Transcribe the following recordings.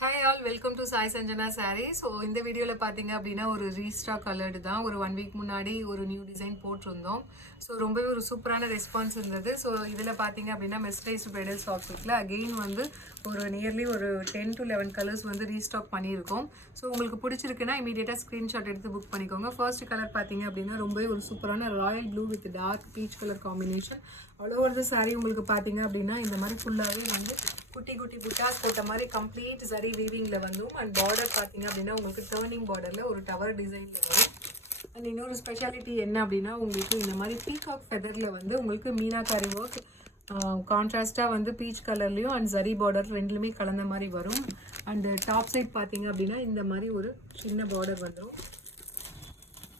Hi all, welcome to Sai Sanjana sari. So இந்த வீடியோவில் பார்த்தீங்க அப்படின்னா ஒரு ரீஸ்டாக் கலர்டு தான். ஒரு 1 வீக் முன்னாடி ஒரு நியூ டிசைன் போட்டிருந்தோம். ஸோ ரொம்பவே ஒரு சூப்பரான ரெஸ்பான்ஸ் இருந்தது. ஸோ இதில் பார்த்தீங்க அப்படின்னா மெஸ்டைஸ் பிரைடல் ஷாப்ஸில் அகெயின் வந்து ஒரு நியர்லி ஒரு 10 to 11 கலர்ஸ் வந்து ரீஸ்டாக் பண்ணியிருக்கோம். ஸோ உங்களுக்கு பிடிச்சிருக்குன்னா இமீடியட்டாக ஸ்க்ரீன்ஷாட் எடுத்து புக் பண்ணிக்கோங்க. ஃபர்ஸ்ட் கலர் பார்த்தீங்க அப்படின்னா ரொம்பவே ஒரு சூப்பரான royal blue with dark peach colour combination. All over the sari உங்களுக்கு பார்த்தீங்க அப்படின்னா இந்த மாதிரி ஃபுல்லாகவே வந்து குட்டி குட்டி புட்டாஸ் போட்ட மாதிரி கம்ப்ளீட் சரி வீவிங்கில் வந்தும். அண்ட் பார்டர் பார்த்தீங்க அப்படின்னா உங்களுக்கு டர்னிங் பார்டரில் ஒரு டவர் டிசைனில் வரும். அண்ட் இன்னொரு ஸ்பெஷாலிட்டி என்ன அப்படின்னா உங்களுக்கு இந்த மாதிரி பீகாக் ஃபெதரில் வந்து உங்களுக்கு மீனாக்காரி ஒர்க் கான்ட்ராஸ்டாக வந்து பீச் கலர்லேயும் அண்ட் ஜரி பார்டர் ரெண்டுலுமே கலந்த மாதிரி வரும். அண்டு டாப் சைட் பார்த்தீங்க அப்படின்னா இந்த மாதிரி ஒரு சின்ன பார்டர் வந்துடும்.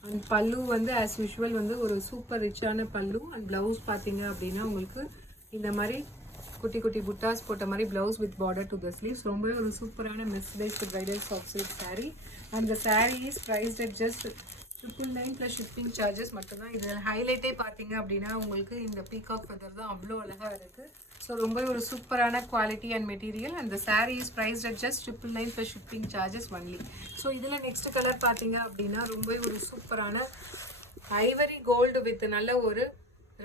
அண்ட் பல்லு வந்து ஆஸ் யூஷுவல் வந்து ஒரு சூப்பர் ரிச்சான பல்லு. அண்ட் ப்ளவுஸ் பார்த்தீங்க அப்படின்னா உங்களுக்கு இந்த மாதிரி குட்டி குட்டி புட்டாஸ் போட்ட மாதிரி blouse with border to the sleeves. ரொம்பவே ஒரு சூப்பரான மெஸ்டைஸ்டு bridal soft silk saree. And the saree is priced at just 999 plus shipping charges மட்டும்தான். இதில் ஹைலைட்டே பார்த்தீங்க அப்படின்னா உங்களுக்கு இந்த பீகாக் ஃபெதர் தான் அவ்வளோ அழகாக இருக்குது. ஸோ ரொம்பவே ஒரு சூப்பரான quality and material. And the saree is priced at just 999 plus shipping charges only. So இதில் நெக்ஸ்ட் கலர் பார்த்தீங்க அப்படின்னா ரொம்பவே ஒரு சூப்பரான ஐவரி கோல்டு வித் நல்ல ஒரு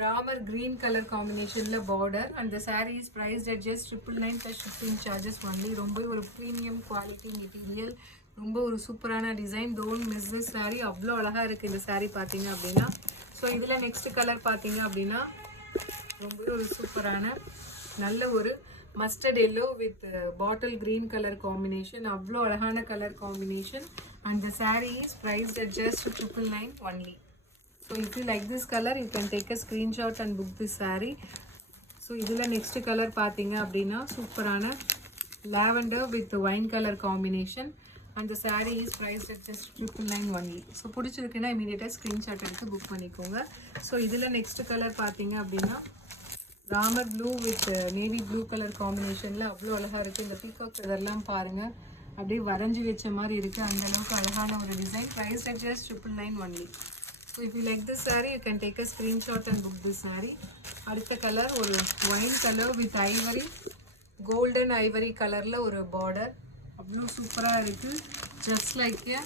ராமர் கிரீன் கலர் காம்பினேஷன்ல பார்டர். அந்த saree is priced at just 999 plus shipping charges only. ரொம்ப ஒரு ப்ரீமியம் குவாலிட்டி மெட்டீரியல், ரொம்ப ஒரு சூப்பரான design. Don't miss this sari. அவ்வளோ அழகாக இருக்குது இந்த சாரீ பார்த்தீங்க அப்படின்னா. ஸோ இதில் நெக்ஸ்ட் கலர் பார்த்தீங்க அப்படின்னா ரொம்ப ஒரு சூப்பரான நல்ல ஒரு mustard yellow with bottle green colour combination. அவ்வளோ அழகான colour combination. And the saree is priced at just 999 only. So if you like this color, you can take a screenshot and book this saree. So இதில் next color பார்த்தீங்க அப்படின்னா சூப்பரான lavender with wine color combination. And the saree is priced at just 999 only. So பிடிச்சிருக்குன்னா இமீடியட்டாக screenshot எடுத்து book பண்ணிக்கோங்க. So இதில் next colour பார்த்தீங்க அப்படின்னா Ramar blue with navy blue colour காம்பினேஷனில் அவ்வளோ அழகாக இருக்குது. இந்த பீகாக் இதெல்லாம் பாருங்கள், அப்படியே வரைஞ்சி வச்ச மாதிரி இருக்குது. அந்தளவுக்கு அழகான ஒரு design. Price at just 999 only. So if you like this saree, you can take a screenshot and book this saree. அடுத்த கலர் ஒரு wine colour with Ivory golden Ivory கலரில் ஒரு பார்டர். அவ்வளோ சூப்பராக இருக்குது. ஜஸ்ட் லைக் ஏ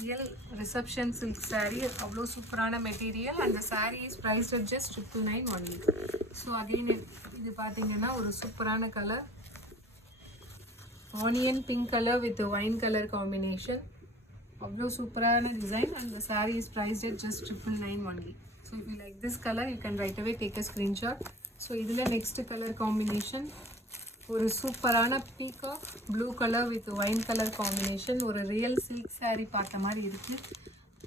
ரியல் ரிசப்ஷன் சில்க் சாரீ. அவ்வளோ சூப்பரான material. அந்த saree is priced at just 999 only. So again இது பார்த்தீங்கன்னா ஒரு சூப்பரான colour onion pink colour with wine colour combination. அவ்வளோ சூப்பரான design. And the saree is priced at just 999 only. So if you like this colour you can right away take a screenshot. So இதில் next colour combination ஒரு சூப்பரான peacock blue colour with wine colour combination. ஒரு real silk sari பார்த்த மாதிரி இருக்குது.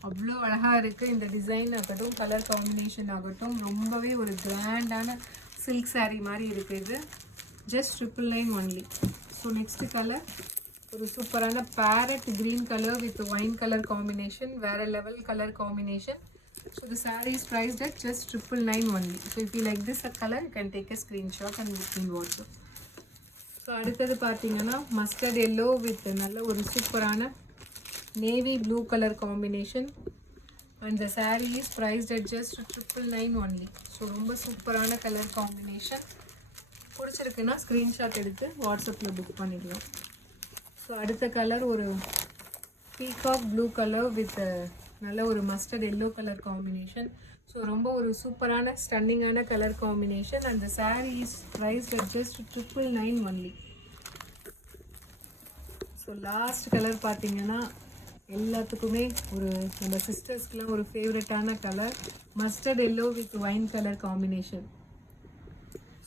அவ்வளோ அழகாக இருக்குது. இந்த டிசைன் ஆகட்டும், கலர் காம்பினேஷன் ஆகட்டும், ரொம்பவே ஒரு கிராண்டான சில்க் சாரீ மாதிரி இருக்குது. இது just 999 only. So next colour ஒரு சூப்பரான parrot green colour with wine colour combination. வேறு level colour combination. So the saree is priced at just 999 only. So if you like this colour you can take a screenshot and book in WhatsApp. So அடுத்தது பார்த்தீங்கன்னா mustard yellow with நல்ல ஒரு சூப்பரான navy blue colour combination. And the saree is priced at just 999 only. So ரொம்ப சூப்பரான colour combination. பிடிச்சிருக்குன்னா screenshot எடுத்து வாட்ஸ்அப்பில் புக் பண்ணிக்கலாம். ஸோ அடுத்த கலர் ஒரு பீகாக் ப்ளூ கலர் வித் நல்ல ஒரு mustard yellow colour combination. So ரொம்ப ஒரு சூப்பரான ஸ்டன்னிங்கான கலர் காம்பினேஷன். அந்த saree is priced at just 999 only. So last colour பார்த்தீங்கன்னா எல்லாத்துக்குமே ஒரு நம்ம சிஸ்டர்ஸ்க்குலாம் ஒரு ஃபேவரட்டான colour mustard yellow with wine colour combination.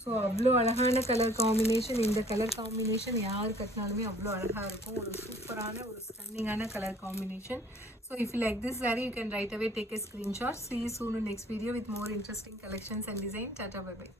So அவ்வளோ அழகான கலர் காம்பினேஷன். இந்த கலர் காம்பினேஷன் யார் கட்டினாலுமே அவ்வளோ அழகாக இருக்கும். ஒரு சூப்பரான ஒரு ஸ்டன்னிங்கான colour combination. So if you like this saree you can right away take a screenshot. See you soon in next video with more interesting collections and design. Tata, bye bye.